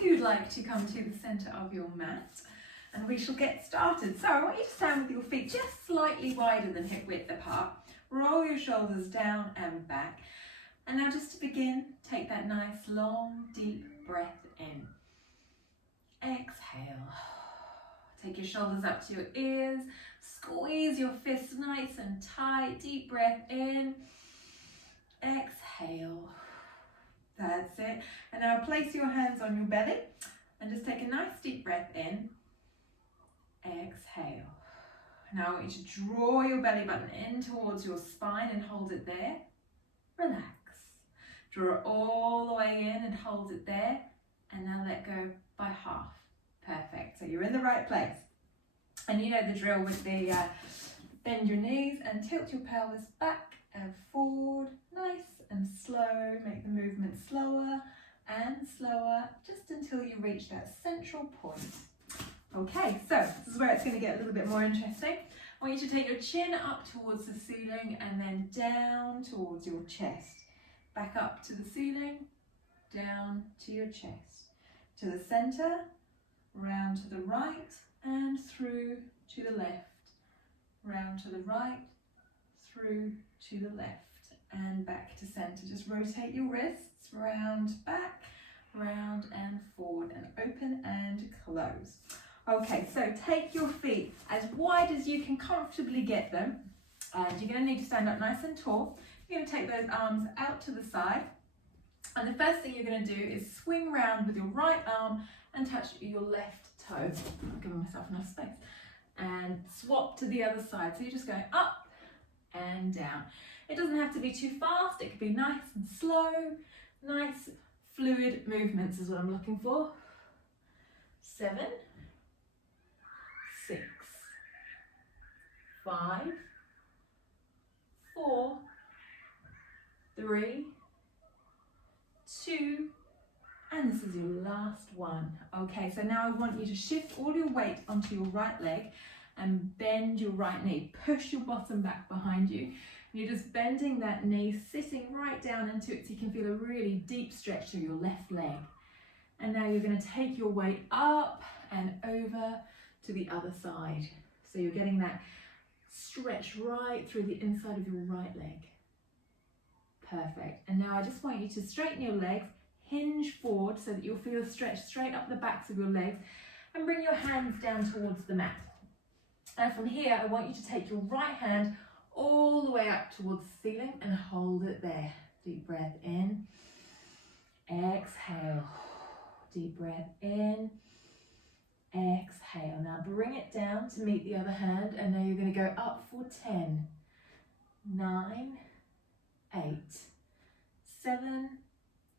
if you'd like to come to the center of your mat, and we shall get started. So I want you to stand with your feet just slightly wider than hip width apart. Roll your shoulders down and back. And now just to begin, take that nice long deep breath in. Exhale. Take your shoulders up to your ears. Squeeze your fists nice and tight. Deep breath in. Exhale. That's it. And now place your hands on your belly and just take a nice deep breath in. Exhale. Now I want you to draw your belly button in towards your spine and hold it there. Relax. Draw it all the way in and hold it there. And now let go by half. Perfect. So you're in the right place. And you know the drill with the bend your knees and tilt your pelvis back and forward. Nice and slow. Make the movement slower and slower just until you reach that central point. Okay, so this is where it's going to get a little bit more interesting. I want you to take your chin up towards the ceiling and then down towards your chest. Back up to the ceiling, down to your chest. To the center, round to the right and through to the left. Round to the right, through to the left and back to center. Just rotate your wrists, round, back, round and forward and open and close. Okay, so take your feet as wide as you can comfortably get them, and you're going to need to stand up nice and tall. You're going to take those arms out to the side, and the first thing you're going to do is swing round with your right arm and touch your left toe. I'm giving myself enough space. And swap to the other side. So you're just going up and down. It doesn't have to be too fast. It could be nice and slow. Nice fluid movements is what I'm looking for. 7, 6, 5, 4, 3, 2, and this is your last one. Okay, so now I want you to shift all your weight onto your right leg and bend your right knee. Push your bottom back behind you. You're just bending that knee, sitting right down into it so you can feel a really deep stretch to your left leg. And now you're going to take your weight up and over to the other side. So you're getting that stretch right through the inside of your right leg. Perfect. And now I just want you to straighten your legs, hinge forward so that you'll feel a stretch straight up the backs of your legs, and bring your hands down towards the mat. And from here, I want you to take your right hand all the way up towards the ceiling and hold it there. Deep breath in. Exhale. Deep breath in. Exhale. Now bring it down to meet the other hand, and now you're going to go up for 10, 9, 8, 7,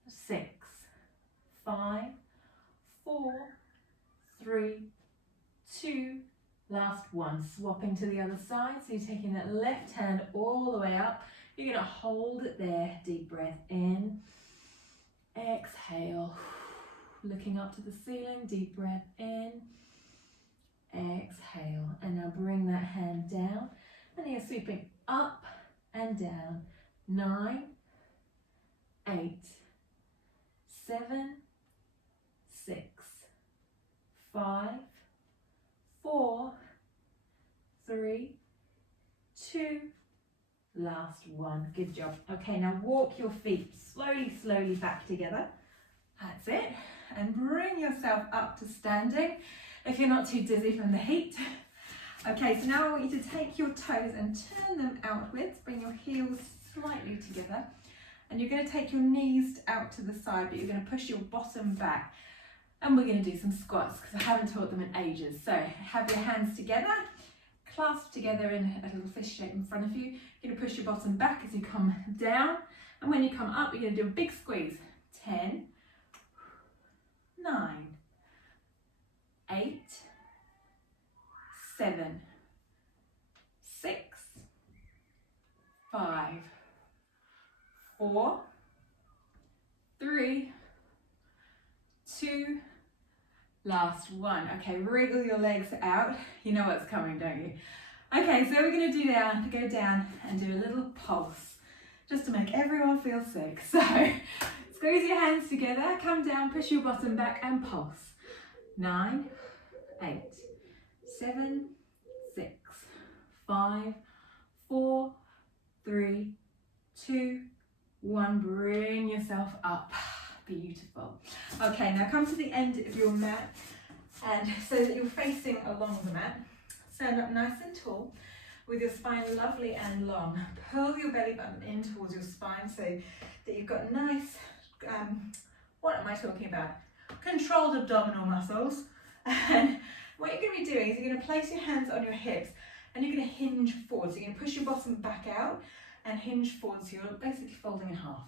6, 5, 4, 3, 2, last one. Swapping to the other side. So you're taking that left hand all the way up. You're going to hold it there. Deep breath in. Exhale. Looking up to the ceiling. Deep breath in. Exhale. And now bring that hand down. And you're sweeping up and down. 9, 8, 7, 6, 5, 4, 3, 2, last one. Good job. Okay, now walk your feet slowly back together. That's it. And bring yourself up to standing if you're not too dizzy from the heat. Okay, so now I want you to take your toes and turn them outwards. Bring your heels slightly together. And you're going to take your knees out to the side, but you're going to push your bottom back. And we're going to do some squats because I haven't taught them in ages. So have your hands together, clasped together in a little fish shape in front of you. You're going to push your bottom back as you come down. And when you come up, you're going to do a big squeeze. 10, 9, 8, 7, 6, 5, 4, 3, 2, last one. Okay, wriggle your legs out. You know what's coming, don't you? Okay, so we're going to go down and do a little pulse just to make everyone feel sick. So it's Squeeze your hands together, come down, push your bottom back and pulse. 9, 8, 7, 6, 5, 4, 3, 2, 1. Bring yourself up. Beautiful. Okay, now come to the end of your mat, and so that you're facing along the mat. Stand up nice and tall with your spine lovely and long. Pull your belly button in towards your spine so that you've got nice, what am I talking about? Controlled abdominal muscles. And what you're going to be doing is you're going to place your hands on your hips and you're going to hinge forward. So you're going to push your bottom back out and hinge forward, so you're basically folding in half.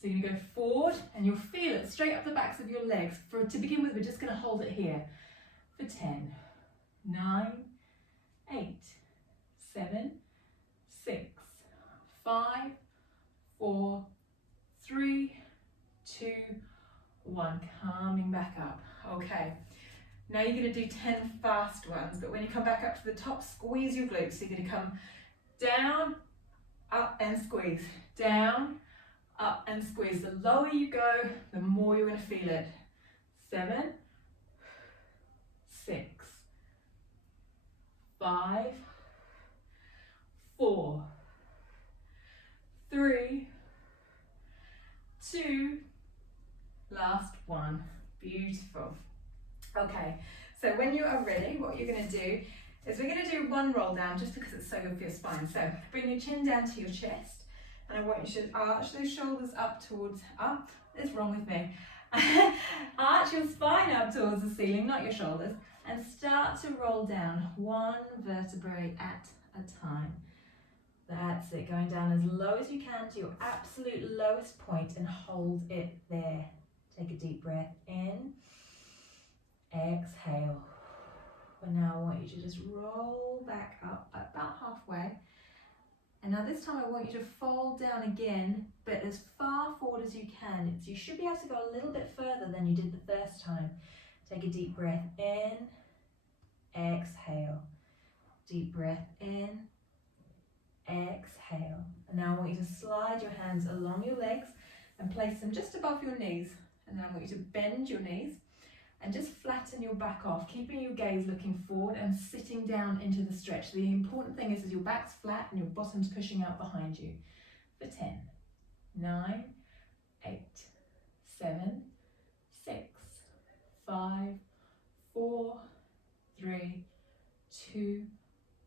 So you're going to go forward and you'll feel it straight up the backs of your legs. To begin with, we're just going to hold it here for 10, 9, 8, 7, 6, 5, 4, 3, 2, 1. Coming back up. Okay. Now you're going to do 10 fast ones, but when you come back up to the top, squeeze your glutes. So you're going to come down, up and squeeze, down, up and squeeze. The lower you go, the more you're going to feel it. 7, 6, 5, 4, 3, 2, last one. Beautiful. Okay, so when you are ready, what you're going to do is we're going to do one roll down just because it's so good for your spine. So bring your chin down to your chest, and I want you to arch those shoulders up towards, up, what's wrong with me? Arch your spine up towards the ceiling, not your shoulders, and start to roll down one vertebrae at a time. That's it, going down as low as you can to your absolute lowest point and hold it there. Take a deep breath in, exhale. And now I want you to just roll back up about halfway. And now this time I want you to fold down again, but as far forward as you can. You should be able to go a little bit further than you did the first time. Take a deep breath in, exhale. Deep breath in, exhale. And now I want you to slide your hands along your legs and place them just above your knees. And then I want you to bend your knees and just flatten your back off, keeping your gaze looking forward and sitting down into the stretch. The important thing is your back's flat and your bottom's pushing out behind you. For 10, 9, 8, 7, 6, 5, 4, 3, 2,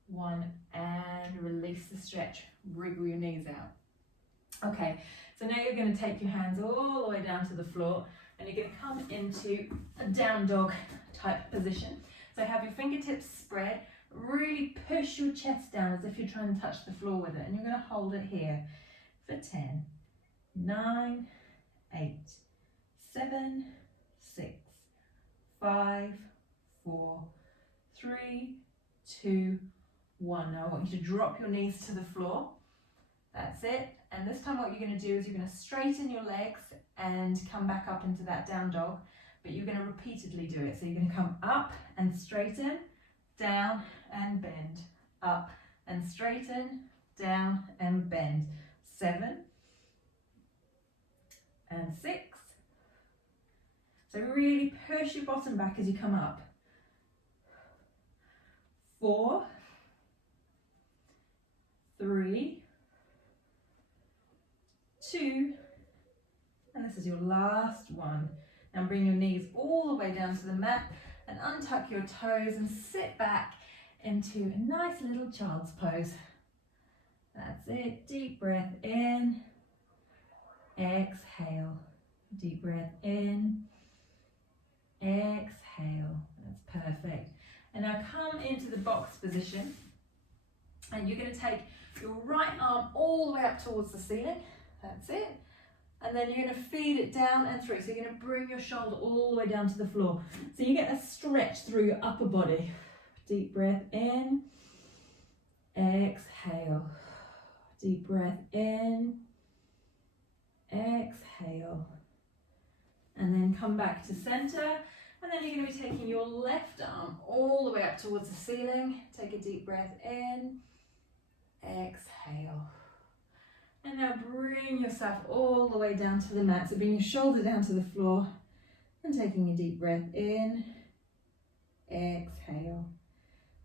1, and release the stretch. Wriggle your knees out. Okay, so now you're going to take your hands all the way down to the floor and you're going to come into a down dog type position. So have your fingertips spread, really push your chest down as if you're trying to touch the floor with it, and you're going to hold it here for 10, 9, 8, 7, 6, 5, 4, 3, 2, 1. Now I want you to drop your knees to the floor. That's it. And this time what you're going to do is you're going to straighten your legs and come back up into that down dog, but you're going to repeatedly do it. So you're going to come up and straighten, down and bend, up and straighten, down and bend. 7 and 6. So really push your bottom back as you come up. 4, 3, 2, and this is your last one. Now bring your knees all the way down to the mat and untuck your toes and sit back into a nice little child's pose. That's it. Deep breath in, exhale. Deep breath in, exhale. That's perfect. And now come into the box position, and you're going to take your right arm all the way up towards the ceiling. That's it. And then you're going to feed it down and through. So you're going to bring your shoulder all the way down to the floor. So you get a stretch through your upper body. Deep breath in, exhale. Deep breath in, exhale. And then come back to center. And then you're going to be taking your left arm all the way up towards the ceiling. Take a deep breath in, exhale. And now bring yourself all the way down to the mat. So bring your shoulder down to the floor and taking a deep breath in. Exhale.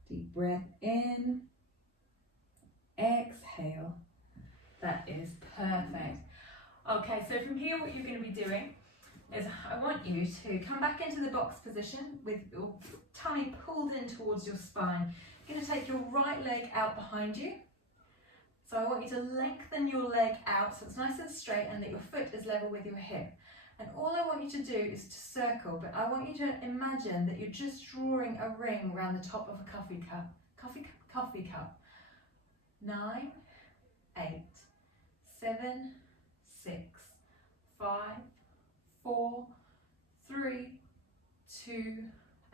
Deep breath in. Exhale. That is perfect. Okay, so from here what you're going to be doing is I want you to come back into the box position with your tummy pulled in towards your spine. You're going to take your right leg out behind you. So I want you to lengthen your leg out so it's nice and straight and that your foot is level with your hip. And all I want you to do is to circle, but I want you to imagine that you're just drawing a ring around the top of a coffee cup. Coffee cup. 9, 8, 7, 6, 5, 4, 3, 2,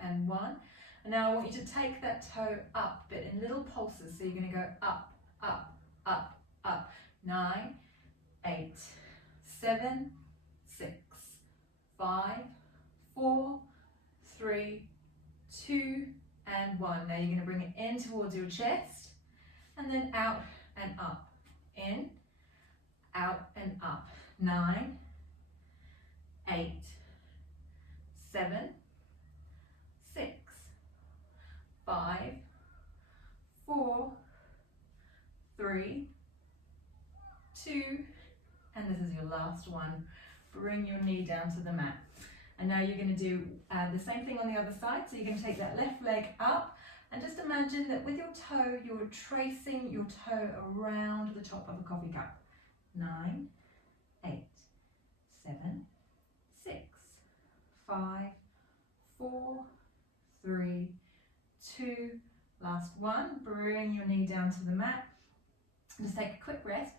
and 1. And now I want you to take that toe up, but in little pulses. So you're going to go up, up, up, up. 9, 8, 7, 6, 5, 4, 3, 2, and 1. Now you're going to bring it in towards your chest, and then out and up. In, out and up. 9, 8, 7, 6, 5, 4, 3, 2, and this is your last one. Bring your knee down to the mat. And now you're going to do the same thing on the other side. So you're going to take that left leg up and just imagine that with your toe, you're tracing your toe around the top of a coffee cup. 9, 8, 7, 6, 5, 4, 3, 2, last one. Bring your knee down to the mat. Just take a quick rest.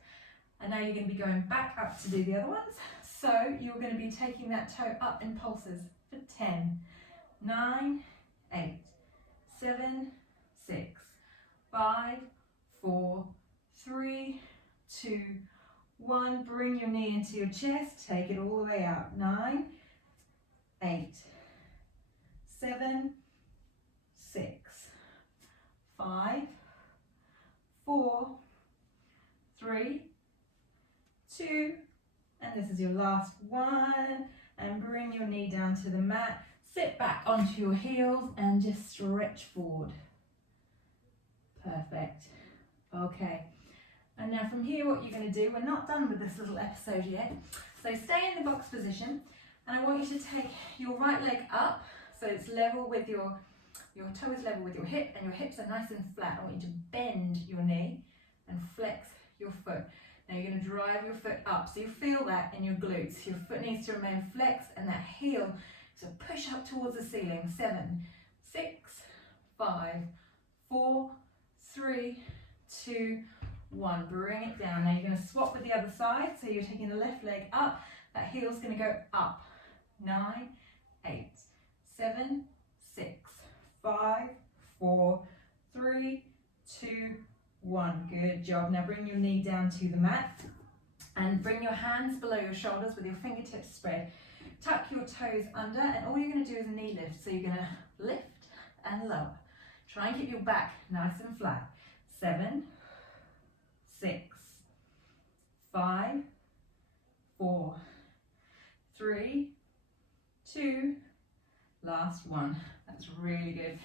And now you're going to be going back up to do the other ones. So you're going to be taking that toe up in pulses for 10, 9, 8, 7, 6, 5, 4, 3, 2, 1. Bring your knee into your chest. Take it all the way out. 9, 8, 7, 6, 5, 4, 3, 2, and this is your last one. And bring your knee down to the mat. Sit back onto your heels and just stretch forward. Perfect. Okay. And now from here, what you're going to do, we're not done with this little episode yet. So stay in the box position, and I want you to take your right leg up so it's level with your toe is level with your hip, and your hips are nice and flat. I want you to bend your knee and flex your foot. Now you're going to drive your foot up, so you feel that in your glutes. Your foot needs to remain flexed, and that heel, so push up towards the ceiling. 7, 6, 5, 4, 3, 2, 1. Bring it down. Now you're going to swap with the other side, so you're taking the left leg up. That heel's going to go up. 9, 8, 7, 6, 5, 4, 3, 2, 1. Good job. Now bring your knee down to the mat and bring your hands below your shoulders with your fingertips spread. Tuck your toes under, and all you're going to do is a knee lift. So you're going to lift and lower. Try and keep your back nice and flat. 7, 6, 5, 4, 3, 2, last one. That's really good.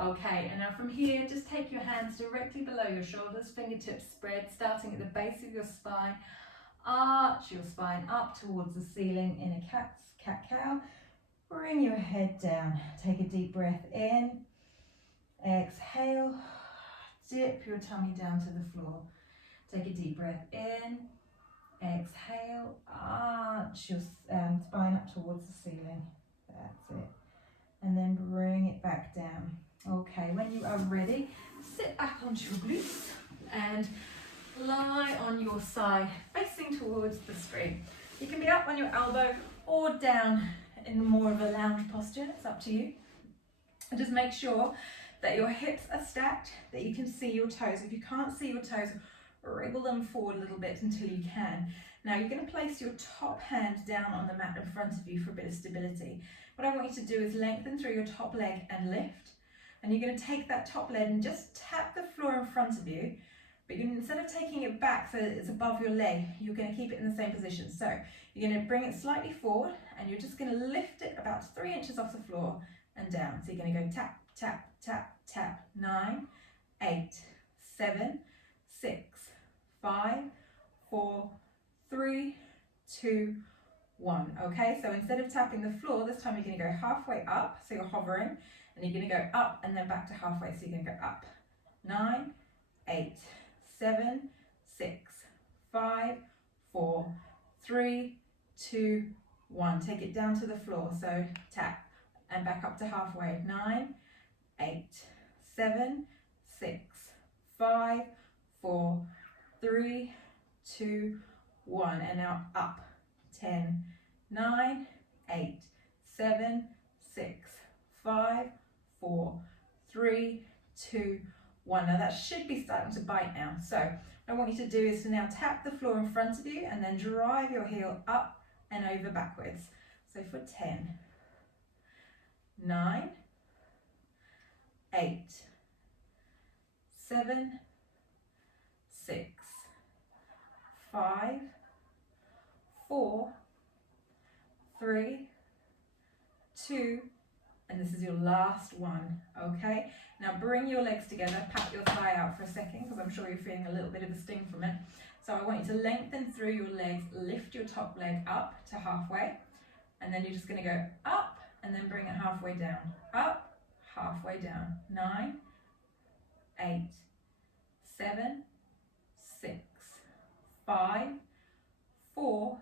Okay, and now from here, just take your hands directly below your shoulders, fingertips spread, starting at the base of your spine. Arch your spine up towards the ceiling in a cat-cow. Bring your head down. Take a deep breath in. Exhale. Dip your tummy down to the floor. Take a deep breath in. Exhale. Arch your spine up towards the ceiling. That's it. And then bring it back down. Okay, when you are ready, sit back onto your glutes and lie on your side, facing towards the screen. You can be up on your elbow or down in more of a lounge posture, it's up to you. And just make sure that your hips are stacked, that you can see your toes. If you can't see your toes, wriggle them forward a little bit until you can. Now you're going to place your top hand down on the mat in front of you for a bit of stability. What I want you to do is lengthen through your top leg and lift. And you're going to take that top leg and just tap the floor in front of you. but instead of taking it back so that it's above your leg, you're going to keep it in the same position. So you're going to bring it slightly forward and you're just going to lift it about 3 inches off the floor and down. So you're going to go tap, tap, tap, tap. 9, 8, 7, 6, 5, 4, 3, 2, 1. Okay, so instead of tapping the floor, this time you're going to go halfway up, so you're hovering, and you're going to go up and then back to halfway, so you're going to go up. 9, 8, 7, 6, 5, 4, 3, 2, 1. Take it down to the floor, so tap and back up to halfway. 9, 8, 7, 6, 5, 4, 3, 2, 1. And now up. 10, 9, 8, 7, 6, 5, 4, 3, 2, 1. Now that should be starting to bite now. So what I want you to do is to now tap the floor in front of you and then drive your heel up and over backwards. So for 10, 9, 8, 7, 6, 5, 4, 3, 2, and this is your last one. Okay, now bring your legs together, pat your thigh out for a second because I'm sure you're feeling a little bit of a sting from it. So I want you to lengthen through your legs, lift your top leg up to halfway, and then you're just going to go up and then bring it halfway down, up, halfway down. 9, 8, 7, 6, 5, 4,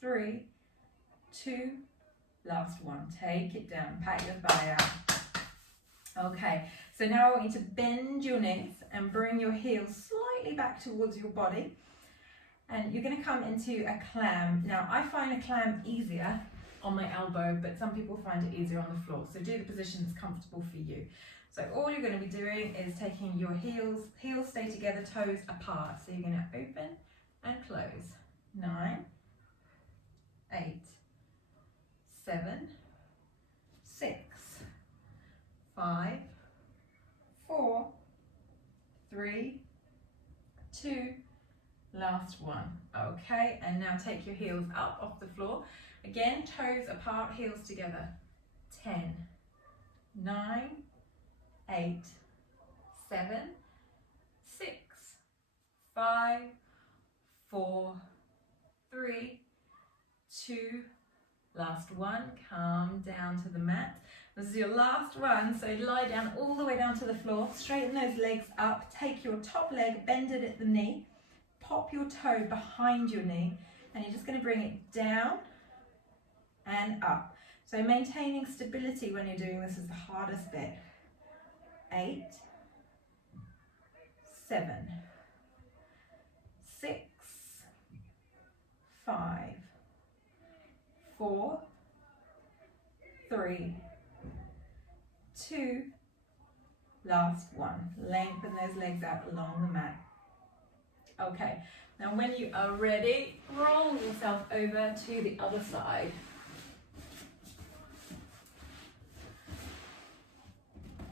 3, 2, last one. Take it down, pat your thigh out. Okay, so now I want you to bend your knees and bring your heels slightly back towards your body. And you're going to come into a clam. Now, I find a clam easier on my elbow, but some people find it easier on the floor. So do the position that's comfortable for you. So all you're going to be doing is taking your heels stay together, toes apart. So you're going to open and close. 9, 8, 7, 6, 5, 4, 3, 2, last one. Okay, and now take your heels up off the floor. Again, toes apart, heels together. 10, 9, 8, 7, 6, 5, 4, 3, 2, last one. Come down to the mat. This is your last one, so lie down all the way down to the floor. Straighten those legs up. Take your top leg, bend it at the knee. Pop your toe behind your knee, and you're just going to bring it down and up. So maintaining stability when you're doing this is the hardest bit. 8, 7, 6, 5, 4, 3, 2, last one. Lengthen those legs out along the mat. Okay, now when you are ready, roll yourself over to the other side.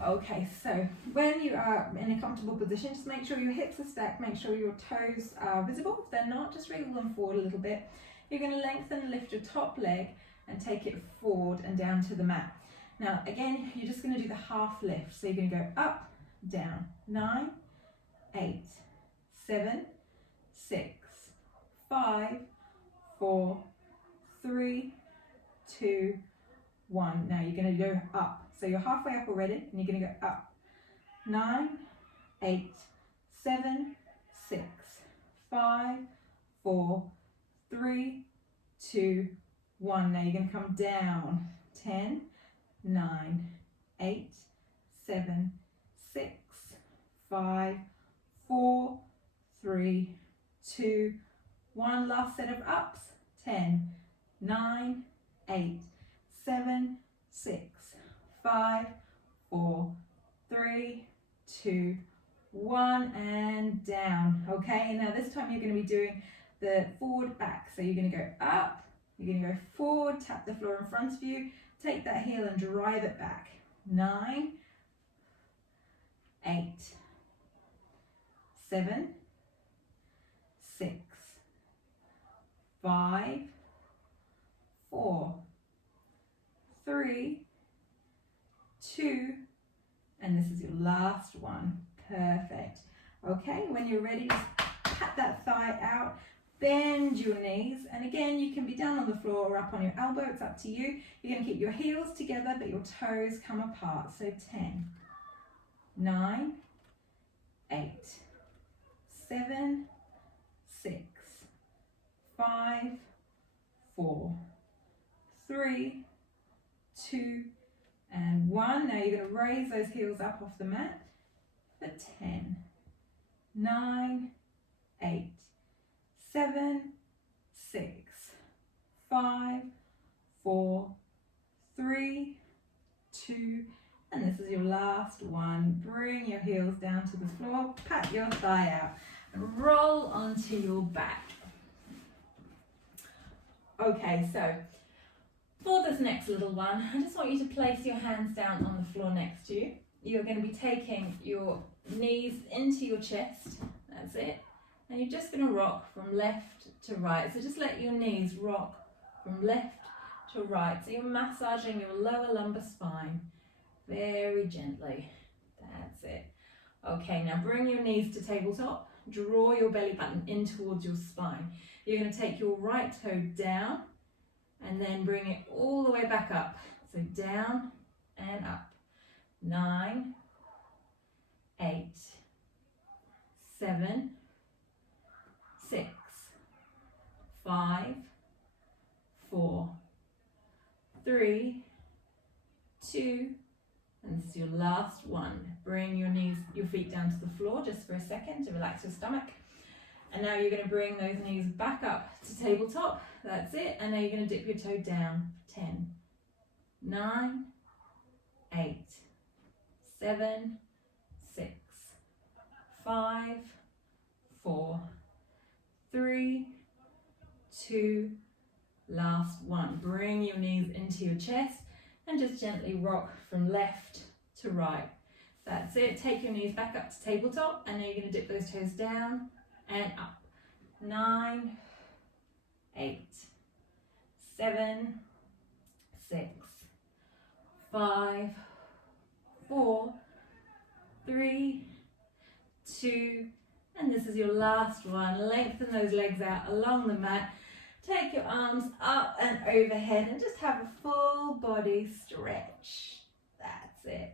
Okay, so when you are in a comfortable position, just make sure your hips are stacked, make sure your toes are visible. If they're not, just wriggle them forward a little bit. You're going to lengthen and lift your top leg and take it forward and down to the mat. Now again, you're just going to do the half lift. So you're going to go up, down. 9, 8, 7, 6, 5, 4, 3, 2, 1. Now you're going to go up. So you're halfway up already, and you're going to go up. 9, 8, 7, 6, 5, 4, 3, 2, 1. Now you're going to come down. 10, 9, 8, 7, 6, 5, 4, 3, 2, 1. Last set of ups. 10, 9, 8, 7, 6, 5, 4, 3, 2, 1, and down. Okay, and now this time you're going to be doing the forward back. So you're going to go up, you're going to go forward, tap the floor in front of you, take that heel and drive it back. 9, 8, 7, 6, 5, 4, 3, 2, and this is your last one. Perfect. Okay, when you're ready, just pat that thigh out, bend your knees, and again, you can be down on the floor or up on your elbow, it's up to you. You're going to keep your heels together, but your toes come apart. So 10, 9, 8, 7, 6, 5, 4, 3, 2, and 1. Now you're going to raise those heels up off the mat for 10, 9, 8, 7, 6, 5, 4, 3, 2, and this is your last one. Bring your heels down to the floor, pat your thigh out, and roll onto your back. Okay, so for this next little one, I just want you to place your hands down on the floor next to you. You're going to be taking your knees into your chest, that's it, and you're just going to rock from left to right. So just let your knees rock from left to right. So you're massaging your lower lumbar spine very gently, that's it. Okay, now bring your knees to tabletop, draw your belly button in towards your spine. You're going to take your right toe down, and then bring it all the way back up. So down and up. 9, 8, 7, 6, 5, 4, 3, 2, and this is your last one. Bring your knees, your feet down to the floor just for a second to relax your stomach. And now you're going to bring those knees back up to tabletop. That's it. And now you're going to dip your toe down. 10, 9, 8, 7, 6, 5, 4, 3, 2, last one. Bring your knees into your chest and just gently rock from left to right. That's it. Take your knees back up to tabletop, and now you're going to dip those toes down and up. 9, 8, 7, 6, 5, 4, 3, 2, and this is your last one. Lengthen those legs out along the mat. Take your arms up and overhead and just have a full body stretch. That's it.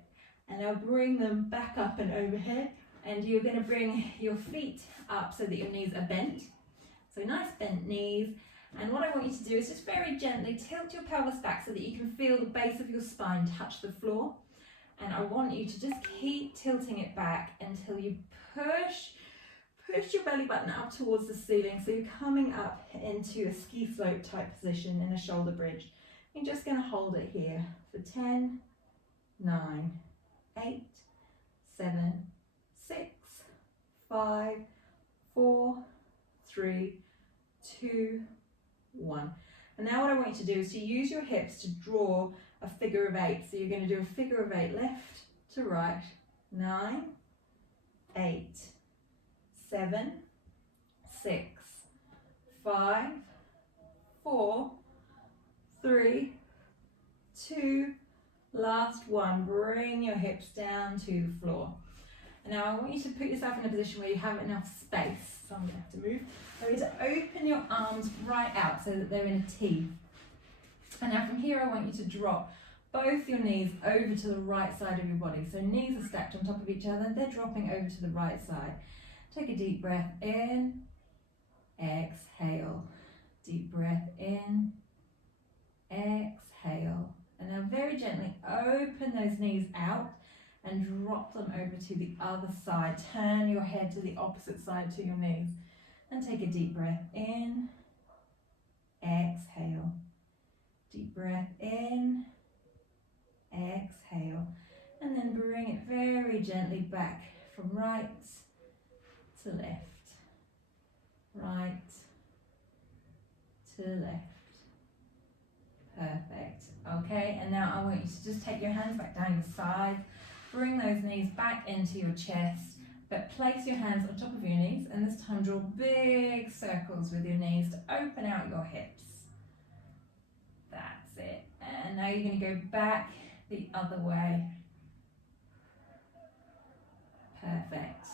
And now bring them back up and overhead. And you're going to bring your feet up so that your knees are bent. So nice bent knees. And what I want you to do is just very gently tilt your pelvis back so that you can feel the base of your spine touch the floor. And I want you to just keep tilting it back until you push your belly button up towards the ceiling. So you're coming up into a ski slope type position in a shoulder bridge. You're just going to hold it here for 10, 9, 8, 7, 6, 5, 4, 3, 2, 1. And now what I want you to do is to use your hips to draw a figure of 8. So you're going to do a figure of 8 left to right. 9, 8, 7, 6, 5, 4, 3, 2, last one. Bring your hips down to the floor. And now I want you to put yourself in a position where you have enough space. So I'm going to have to move. I want you to open your arms right out so that they're in a T. And now from here I want you to drop both your knees over to the right side of your body. So knees are stacked on top of each other. They're dropping over to the right side. Take a deep breath in. Exhale. Deep breath in. Exhale. And now very gently open those knees out and drop them over to the other side. Turn your head to the opposite side to your knees. And take a deep breath in. Exhale. Deep breath in. Exhale. And then bring it very gently back from right to left. Right to left. Perfect. Okay, and now I want you to just take your hands back down your side. Bring those knees back into your chest. But place your hands on top of your knees, and this time draw big circles with your knees to open out your hips. That's it. And now you're going to go back the other way. Perfect.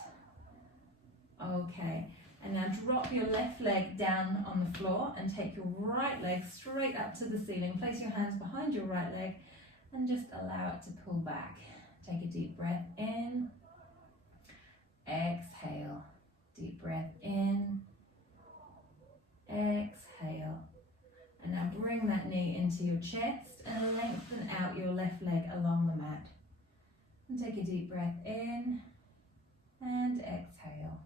Okay. And now drop your left leg down on the floor and take your right leg straight up to the ceiling. Place your hands behind your right leg and just allow it to pull back. Take a deep breath in. Exhale. Deep breath in. Exhale. And now bring that knee into your chest and lengthen out your left leg along the mat. And take a deep breath in and exhale.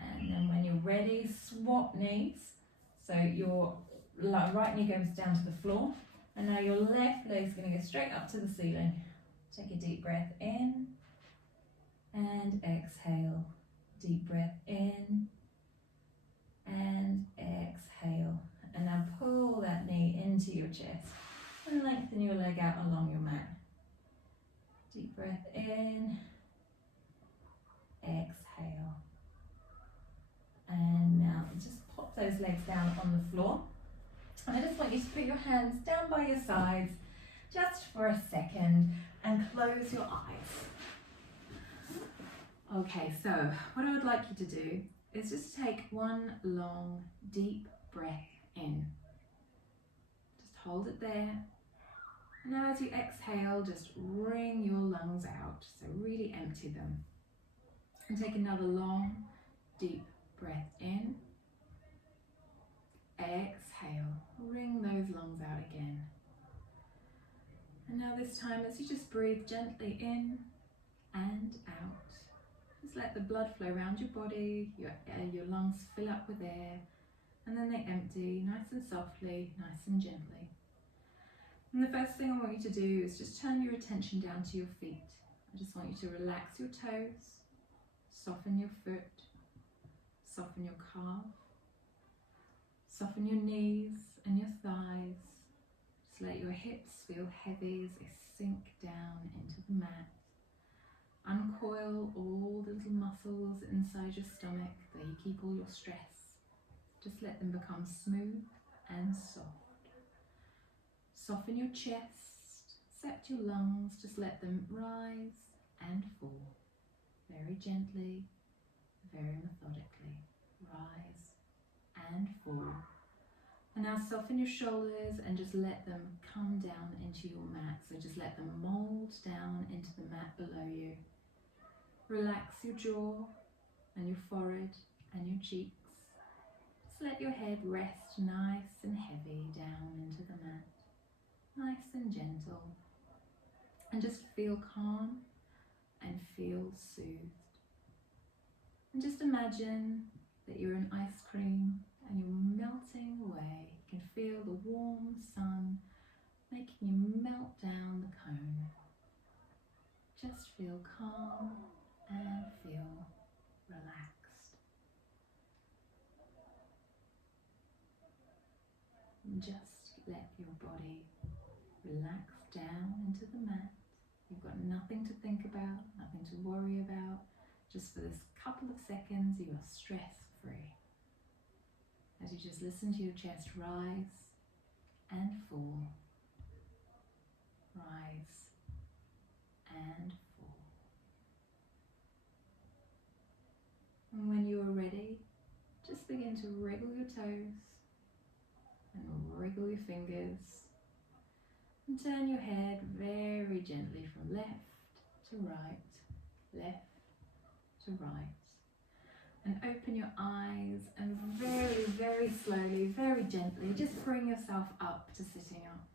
And then when you're ready, swap knees. So your right knee goes down to the floor. And now your left leg is going to go straight up to the ceiling. Take a deep breath in and exhale. Deep breath in and exhale. And now pull that knee into your chest and lengthen your leg out along your mat. Deep breath in, exhale. And now just pop those legs down on the floor. And I just want you to put your hands down by your sides just for a second and close your eyes. Okay, so what I would like you to do is just take one long, deep breath in. Just hold it there. And now as you exhale, just wring your lungs out. So really empty them. And take another long, deep breath in. Exhale. Wring those lungs out again. And now this time, as you just breathe gently in and out, just let the blood flow around your body, your lungs fill up with air, and then they empty nice and softly, nice and gently. And the first thing I want you to do is just turn your attention down to your feet. I just want you to relax your toes, soften your foot, soften your calf, soften your knees and your thighs. Just let your hips feel heavy as they sink down into the mat. Uncoil all the little muscles inside your stomach where you keep all your stress. Just let them become smooth and soft. Soften your chest, accept your lungs, just let them rise and fall. Very gently, very methodically. Rise and fall. And now soften your shoulders and just let them come down into your mat. So just let them mold down into the mat below you. Relax your jaw and your forehead and your cheeks. Just let your head rest nice and heavy down into the mat. Nice and gentle. And just feel calm and feel soothed. And just imagine that you're in ice cream and you're melting away. You can feel the warm sun making you melt down the cone. Just feel calm and feel relaxed. And just let your body relax down into the mat. You've got nothing to think about, nothing to worry about. Just for this couple of seconds, you are stress-free. As you just listen to your chest rise and fall. Rise and fall. And when you are ready, just begin to wriggle your toes and wriggle your fingers. And turn your head very gently from left to right, left to right. And open your eyes and very, very slowly, very gently, just bring yourself up to sitting up.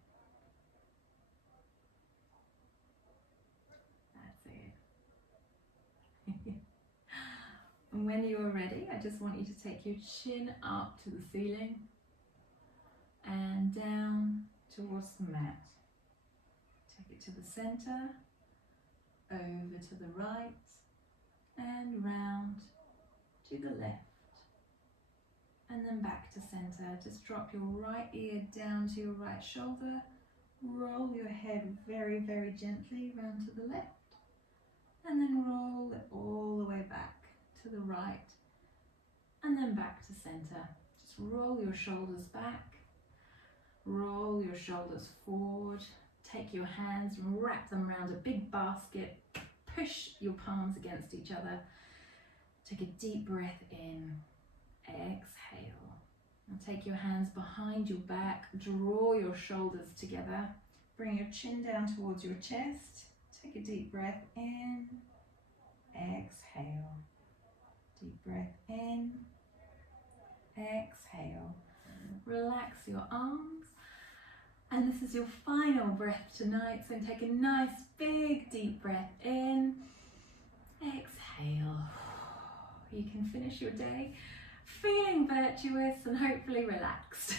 That's it. And when you are ready, I just want you to take your chin up to the ceiling and down towards the mat. Take it to the center, over to the right, and round to the left, and then back to center. Just drop your right ear down to your right shoulder, roll your head very, very gently round to the left, and then roll it all the way back to the right, and then back to center. Just roll your shoulders back, roll your shoulders forward, take your hands and wrap them around a big basket, push your palms against each other, take a deep breath in, exhale, and take your hands behind your back, draw your shoulders together, bring your chin down towards your chest, take a deep breath in, exhale, deep breath in, exhale. Relax your arms, and this is your final breath tonight, so take a nice big deep breath in, exhale. You can finish your day feeling virtuous and hopefully relaxed.